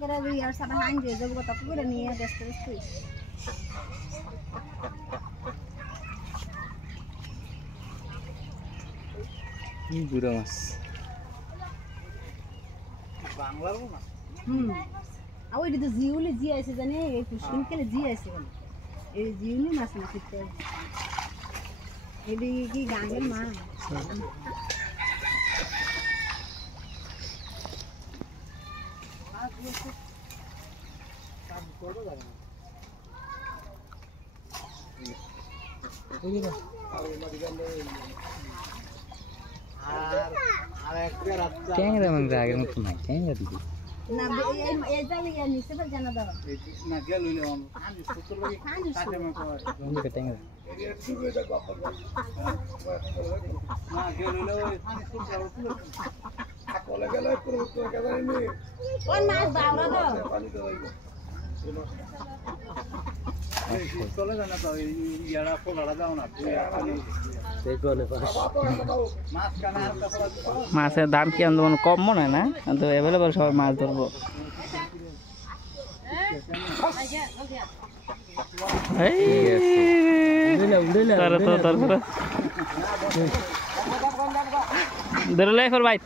করে ইয়ার সাথে হাং দিয়ে যাবো কত করে নিয়ে ব্যস্ত ব্যস্ত বুড়া মাছ বাংলার না আর ওইটা তো জিউলি জি আছে জানি এই পুষ্কিন খেলে জি আছে বলে এই জিউলি মাছ না খেতে এদি কি গাঙ্গের মাছ ট্যাংরা মাংরা আগের মতো নাই ট্যাংরা দিদি না এই জালি আর নিচে বা জানা দাও না গেল হইলে পানি সুতর লাগে কাটে মতো রঙিকা ট্যাংরা না গেল হইলে ওই পানি সুতর আকলে গেল পুরো পুরো গেল নি কোন মাছ বাওরা দাও চলে জানা তো ইয়ারা পোলাড়া দাও না মাছের দাম কি আন্দোলন কম মনে হয় না তো অ্যাভেলেবল সবাই মাছ ধরবো ধরলে ভাই